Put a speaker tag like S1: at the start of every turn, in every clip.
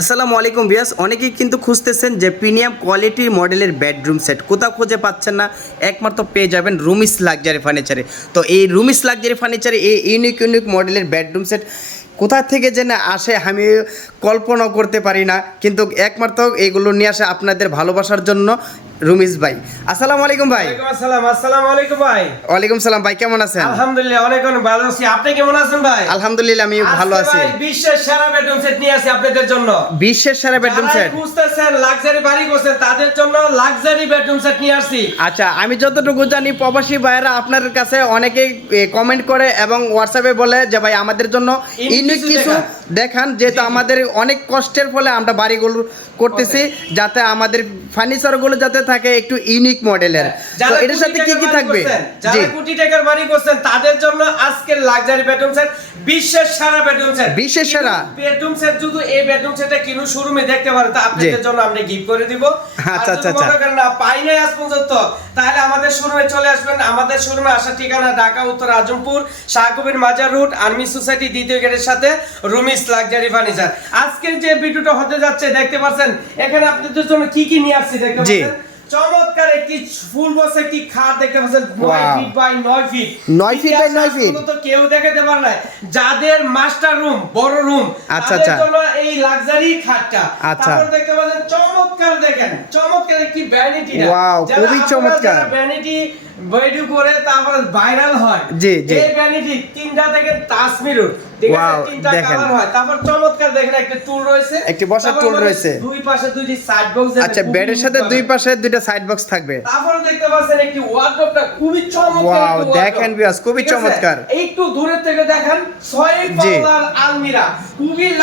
S1: আসসালামু আলাইকুম বিয়াস অনেকেই কিন্তু খুঁজতেছেন যে প্রিমিয়াম কোয়ালিটি মডেলের বেডরুম সেট। কোথাও খুঁজে পাচ্ছেন না, একমাত্র পেয়ে যাবেন রুমিস লাক্সারি ফার্নিচারে। তো এই রুমিস লাক্সারি ফার্নিচারে এই ইউনিক ইউনিক মডেলের বেডরুম সেট কোথা থেকে যে না আসে আমি কল্পনাও করতে পারি না। কিন্তু একমাত্র এগুলো নিয়ে আসে আপনাদের ভালোবাসার জন্য রুমিস ভাই। আসসালামু আলাইকুম ভাই।
S2: আসসালাম আসসালামু আলাইকুম ভাই।
S1: ওয়ালাইকুম সালাম ভাই কেমন আছেন?
S2: আলহামদুলিল্লাহ অনেক অনেক ভালো আছি। আপনি কেমন আছেন ভাই?
S1: আলহামদুলিল্লাহ আমি ভালো আছি।
S2: বিশ্বের সেরা বেডরুম সেট নিয়ে আসি আপনাদের জন্য।
S1: বিশ্বের সেরা বেডরুম সেট?
S2: খুঁজতেছেন লাক্সারি বাড়ি করছেন তাদের জন্য লাক্সারি বেডরুম সেট নিয়ে আসছি
S1: আচ্ছা আমি যতটুকু জানি প্রবাসী ভাইরা আপনার কাছে অনেকেই কমেন্ট করে এবং হোয়াটসঅ্যাপে বলে যে ভাই আমাদের জন্য
S2: ইউনিক কিছু
S1: দেখান। যেহেতু আমাদের অনেক কষ্টের ফলে আমরা বাড়িগুলো করতেছি যাতে আমাদের ফার্নিচারগুলো যাতে থাকে একটু ইউনিক মডেলের তো এটার সাথে কি কি থাকবে?
S2: যারা কোটি টাকার বাড়ি করছেন তাদের জন্য আজকের লাক্সারি বেডরুম সেট বিশ্বের সেরা বেডরুম সেট
S1: বিশ্বের সেরা?
S2: বেডরুম সেট যদি এই বেডরুম সেটটা কিনু শোরুমে দেখতে পারেন তা আপনাদের জন্য আমরা গিফট করে দিব।
S1: আচ্ছা, আচ্ছা, আচ্ছা।
S2: না পাই নাই আজ পর্যন্ত তাহলে আমাদের শোরুমে চলে আসবেন। আমাদের শোরুমে আসার ঠিকানা ঢাকা উত্তর আজমপুর শাহকবির মাজার রুট আর্মি সোসাইটি দ্বিতীয় গেটের সাথে রুমিস লাক্সারি ফার্নিচার আজকের যে ভিডিওটা হতে যাচ্ছে দেখতে পাচ্ছেন এখানে আপনাদের জন্য কি কি নিয়ে আসছি দেখতে পাচ্ছেন? চমৎকার একটি ফুল বস একটি খাট দেখতে পাচ্ছেন নয় ফিট বাই নয় ফিট
S1: নয় feet by নয় feet?
S2: তো কেউ দেখাতে পারে না যাদের মাস্টার রুম বড় রুম
S1: আচ্ছা, আচ্ছা।
S2: জন্য এই লাক্সারি খাটটা
S1: আচ্ছা।
S2: তারপর দেখতে পাচ্ছেন চমৎকার দেখেন চমৎকার একটি ভ্যানিটি
S1: Wow, খুবই চমৎকার।
S2: ভ্যানিটি করে তারপর ভাইরাল হয়
S1: জি, জি।
S2: এই ভ্যানিটি তিনটা থেকে তাসমিরুর
S1: আচ্ছা বেডের সাথে দুই পাশে দুইটা সাইড বক্স থাকবে।
S2: তারপরে দেখতে পাচ্ছেন একটি ওয়ার্ডরোবটা খুবই চমৎকার একটি wardrobe।
S1: দেখেন বিয়াস, খুবই চমৎকার।
S2: একটু দূরের থেকে দেখেন ছয় পাল্লার আলমিরা।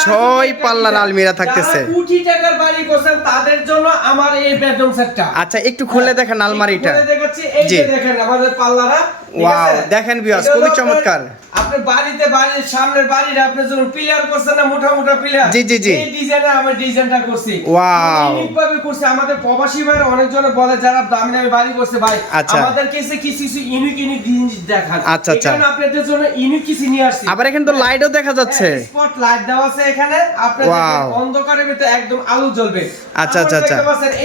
S1: ছয় পাল্লার আলমিরা থাকতেছে।
S2: কোটি টাকার বাড়ি করছেন তাদের জন্য আমার এই বেডরুম সেটটা
S1: আচ্ছা একটু খুলে দেখেন আলমারিটা
S2: এই যে দেখেন আমাদের পাল্লারা আছে?
S1: দেখেন বিয়াস, খুবই চমৎকার।
S2: আপনি বাড়িতে বাড়ির সামনের বাড়িটা আপনি যখন পিলার করছেন না মোটা মোটা পিলার
S1: জি, জি, জি।
S2: এই ডিজাইনে আমি ডিজাইনটা করছি
S1: Wow.
S2: ইউনিক ভাবে করছি আমাদের প্রবাসী ভাইরা অনেকজন বলে যারা দামি দামি বাড়ি করছে ভাই
S1: আচ্ছা।
S2: আমাদের কাছে কিছু কিছু ইউনিক ইউনিক জিনিস
S1: আচ্ছা, আচ্ছা।
S2: আপনাদের জন্য ইউনিক কিছু নিয়ে আসছি
S1: আবার এখানে তো লাইটও দেখা যাচ্ছে
S2: স্পট লাইট দেওয়া আছে এখানে। আপনি অন্ধকারের ভিতরে একদম আলো জ্বলবে।
S1: আচ্ছা, আচ্ছা, আচ্ছা।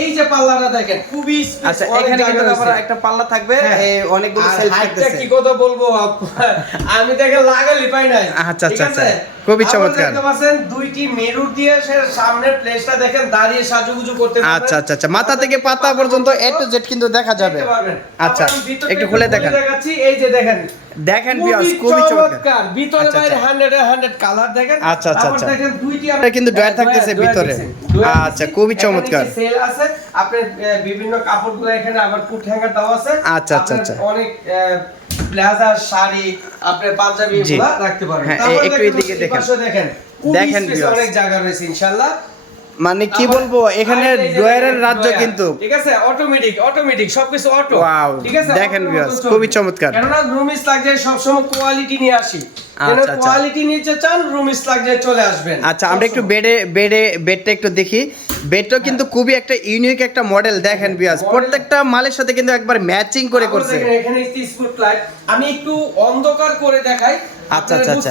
S2: এই যে পাল্লাটা দেখেন খুবই
S1: আচ্ছা এখানে কিন্তু আবার একটা পাল্লা থাকবে
S2: হ্যাঁ।
S1: অনেকগুলো সেলফ থাকতেছে
S2: কি কথা বলব আমি দেখে লাগালি পাই নাই।
S1: আচ্ছা, আচ্ছা, আচ্ছা। খুবই চমৎকার।
S2: দুইটি মেরুর দিয়ে সে সামনের প্লেসটা দেখেন দাঁড়িয়ে সাজুগুজু করতে
S1: আচ্ছা আচ্ছা আচ্ছা। মাথা থেকে পাতা পর্যন্ত এ টু জেড কিন্তু দেখা যাবে। আচ্ছা একটু খুলে দেখেন।
S2: দেখাচ্ছি এই যে দেখেন
S1: দেখেন বিয়াস খুবই চমৎকার
S2: ভিতরে
S1: আচ্ছা,
S2: বাইরে
S1: আচ্ছা।
S2: 100 এ 100 কালার দেখেন
S1: আচ্ছা, আচ্ছা, আচ্ছা।
S2: দেখেন দুইটি
S1: এটা কিন্তু ড্রয়ার থাকতেছে ভিতরে। আচ্ছা, খুবই চমৎকার।
S2: সেল আছে আপনার বিভিন্ন কাপড়গুলো এখানে আবার কুট হ্যাঙ্গার দেওয়া আছে
S1: আচ্ছা, আচ্ছা, আচ্ছা।
S2: অনেক ব্লেজার শাড়ি আপনার পাঞ্জাবি। এগুলা রাখতে পারবেন
S1: হ্যাঁ,
S2: তারপর
S1: একটু এদিকে দেখেন।
S2: দেখেন। অনেক জায়গা রয়েছে ইনশাআল্লাহ
S1: মানে কি বলব এখানে ড্রয়ারের
S2: দেখেন,
S1: রাজ্য কিন্তু।
S2: ঠিক আছে অটোমেটিক অটোমেটিক সবকিছু অটো ঠিক আছে
S1: দেখেন
S2: চলবে।
S1: খুবই চমৎকার।
S2: কেননা রুমিস লাগছে সবসময় কোয়ালিটি নিয়ে আসি।
S1: আচ্ছা, আচ্ছা।
S2: কোয়ালিটি নিতে চান রুমিস লাগছে চলে আসবেন।
S1: আচ্ছা আমরা একটু বেডে বেডে বেডটা একটু দেখি। বেডটা কিন্তু খুবই একটা ইউনিক একটা মডেল দেখেন বিয়াস প্রত্যেকটা মালের সাথে কিন্তু একবার ম্যাচিং করে করছে।
S2: এখানে স্পট লাইট আমি একটু অন্ধকার করে দেখাই।
S1: আচ্ছা, আচ্ছা, আচ্ছা।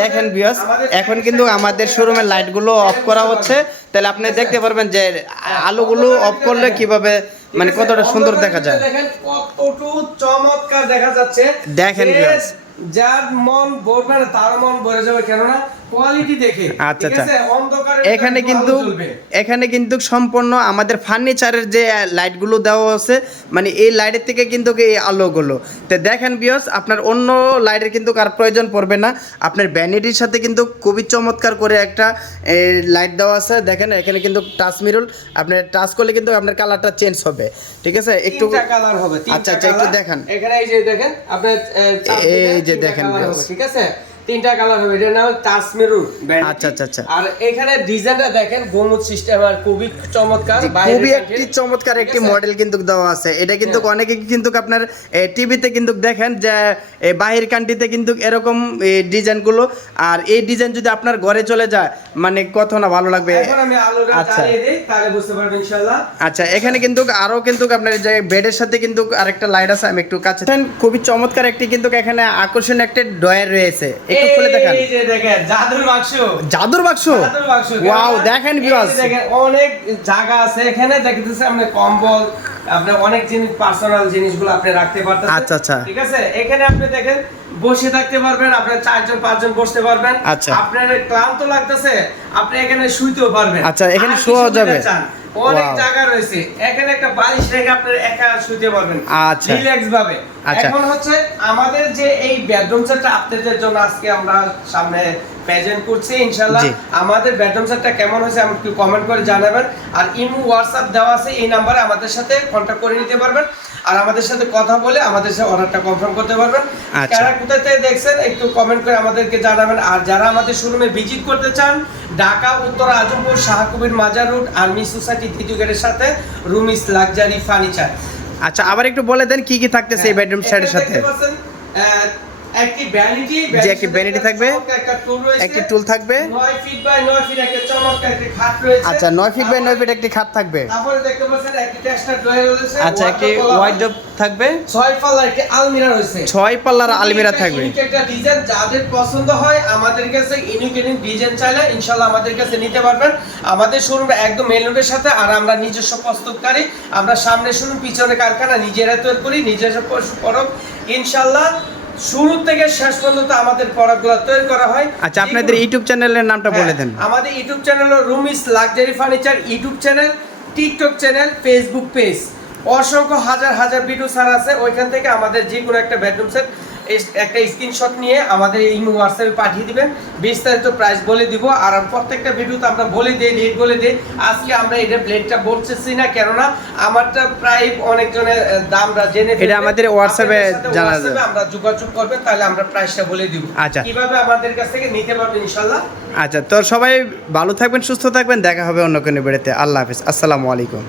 S1: দেখেন বিয়স এখন কিন্তু আমাদের শোরুমের লাইটগুলো অফ করা হচ্ছে। তাহলে আপনি দেখতে পারবেন যে আলোগুলো অফ করলে কীভাবে মানে কতটা সুন্দর দেখা যায়।
S2: দেখেন কতটুকু চমৎকার দেখা যাচ্ছে।
S1: দেখেন
S2: যার মন ভরবে না তার মন ভরে যাবে কেননা কোয়ালিটি দেখে
S1: আচ্ছা আচ্ছা। এখানে কিন্তু এখানে কিন্তু সম্পূর্ণ আমাদের ফার্নিচারের যে লাইটগুলো দেওয়া আছে মানে এই লাইটের থেকে কিন্তু এই আলোগুলো। তো দেখেন বিয়স আপনার অন্য লাইটের কিন্তু কার প্রয়োজন পড়বে না। আপনার ভ্যানিটির সাথে কিন্তু খুবই চমৎকার করে একটা লাইট দেওয়া আছে। দেখেন এখানে কিন্তু টাচ মিরল আপনার টাচ করলে কিন্তু আপনার কালারটা চেঞ্জ হবে। ঠিক আছে? একটু
S2: কালার হবে
S1: আচ্ছা, আচ্ছা, একটু। দেখান।
S2: এখানে এই যে দেখেন আপনার
S1: এই যে দেখেন।
S2: ঠিক আছে? তিনটা কালার হবে এটার নাম কাশ্মীরুর
S1: আচ্ছা, আচ্ছা, আচ্ছা।
S2: আর এখানে ডিজাইনটা দেখেন গোমুদ সিস্টেম আর খুবই চমৎকার
S1: খুবই একটি চমৎকার একটি মডেল কিন্তু দেওয়া আছে। এটা কিন্তু
S2: হ্যাঁ।
S1: অনেকে কিন্তু আপনার টিভিতে কিন্তু দেখেন যে বাহির কান্ট্রিতে কিন্তু এরকম ডিজাইনগুলো। আর এই ডিজাইন যদি আপনার ঘরে চলে যায় মানে কত না ভালো লাগবে।
S2: এখন আমি আলোটা
S1: আচ্ছা।
S2: জ্বালিয়ে দিই তাহলে বুঝতে পারবেন ইনশাআল্লাহ।
S1: আচ্ছা এখানে কিন্তু আরও কিন্তু আপনার যে বেডের সাথে কিন্তু আরেকটা লাইট আছে আমি একটু কাছে। খুবই চমৎকার একটি কিন্তু এখানে আকর্ষণীয় একটা ডয়ার রয়েছে। একটু খুলে দেখান।
S2: এই যে দেখেন জাদুর বাক্স।
S1: জাদুর বাক্স?
S2: জাদুর বাক্স
S1: ওয়াও দেখেন ভিউয়ার্স
S2: দেখেন অনেক জায়গা আছে। এখানে দেখতেছে আপনি কম্বল আপনি অনেক জিনিস পার্সোনাল জিনিসগুলো আপনি রাখতে পারতেছেন।
S1: আচ্ছা, আচ্ছা।
S2: ঠিক আছে? এখানে আপনি দেখেন বসে থাকতে পারবেন আপনার চারজন পাঁচজন বসতে পারবেন।
S1: আচ্ছা।
S2: আপনার ক্লান্ত লাগতেছে আপনি এখানে শুইতেও পারবেন।
S1: আচ্ছা, এখানে শোয়াও যাবে?
S2: অনেক জায়গা রয়েছে এখানে একটা বালিশ রেখে আপনি একা শুতে পারবেন
S1: আচ্ছা।
S2: রিল্যাক্স ভাবে
S1: আচ্ছা।
S2: এখন হচ্ছে আমাদের যে এই বেডরুম সেটটা আপনাদের জন্য আজকে আমরা সামনে প্রেজেন্ট করছি ইনশাআল্লাহ আমাদের বেডরুম সেটটা কেমন হয়েছে আমাকে কমেন্ট করে জানাবেন। আর ইমো হোয়াটসঅ্যাপ দেওয়া আছে এই নাম্বারে আমাদের সাথে কন্ট্যাক্ট করে নিতে পারবেন। আর আমাদের সাথে কথা বলে আমাদের সাথে অর্ডারটা কনফার্ম করতে পারবেন।
S1: আচ্ছা।
S2: কারা কোথায় থেকে দেখছেন একটু কমেন্ট করে আমাদেরকে জানাবেন। আর যারা আমাদের শোরুমে ভিজিট করতে চান ঢাকা উত্তর আজমপুর শাহকুবির মাজার রুট আর্মি সোসাইটি দ্বিতীয় গেটের সাথে রুমিস লাক্সারি ফার্নিচার।
S1: আচ্ছা আবার একটু বলে দেন কি কি থাকতেছে এই বেডরুম সেটের সাথে?
S2: একটি ভ্যানিটি
S1: থাকবে,
S2: একটা টুল
S1: থাকবে।
S2: 9 ফিট বাই 9 ফিট একটা চমৎকার একটি খাট রয়েছে।
S1: আচ্ছা ফিট বাই ফিট একটি খাট থাকবে।
S2: তারপরে দেখতে পাচ্ছেন একটি টেক্সটার ড্রয়ার রয়েছে
S1: আচ্ছা একটি থাকবে।
S2: ছয় পাল্লা একটি আলমিরা রয়েছে।
S1: পাল্লার আলমিরা থাকবে।
S2: একটা ডিজাইন যাদের পছন্দ হয় আমাদের কাছে ইউনিক ইউনিক ডিজাইন চাইলে ইনশাআল্লাহ আমাদের কাছে নিতে পারবেন। আমাদের শোরুম একদম মেন রোডের সাথে আর আমরা নিজস্ব প্রস্তুতকারী। আমরা সামনে শোরুম পিছনে কারখানা নিজেরা তৈরি করি নিজস্ব প্রোডাক্ট ইনশাআল্লাহ শুরু থেকে শেষ পর্যন্ত আমাদের প্রোডাক্টগুলো তৈরি করা হয়।
S1: আচ্ছা আপনাদের ইউটিউব চ্যানেলের নামটা বলে দেন।
S2: হ্যাঁ, আমাদের ইউটিউব চ্যানেল হলো Rumi's luxury furniture YouTube channel TikTok channel Facebook page. অসংখ্য হাজার হাজার ভিডিও স্যার আছে। ওইখান থেকে আমাদের যে কোনো একটা বেডরুম সেট একটা স্ক্রিনশট নিয়ে আমাদের এই হোয়াটসঅ্যাপে পাঠিয়ে দিবেন। বিস্তারিত প্রাইস বলে দিব। আর প্রত্যেকটা ভিডিওতে আমরা বলে দিই রেট বলে দিই। আজকে আমরা এটা ব্লেডটা বলতেছি না কেননা আমারটা প্রায় অনেকজনের দামরা জেনে
S1: এটা আমাদের
S2: সাথে
S1: জানা যাবে।
S2: আমরা যোগাযোগ করবেন তাহলে আমরা প্রাইসটা বলে দিব।
S1: আচ্ছা।
S2: কীভাবে আমাদের কাছ থেকে নিতে পারবেন ইনশাল্লাহ
S1: আচ্ছা তো সবাই ভালো থাকবেন সুস্থ থাকবেন। দেখা হবে অন্য কোনো বেড়েতে আল্লাহ হাফিজ। আসসালামু আলাইকুম।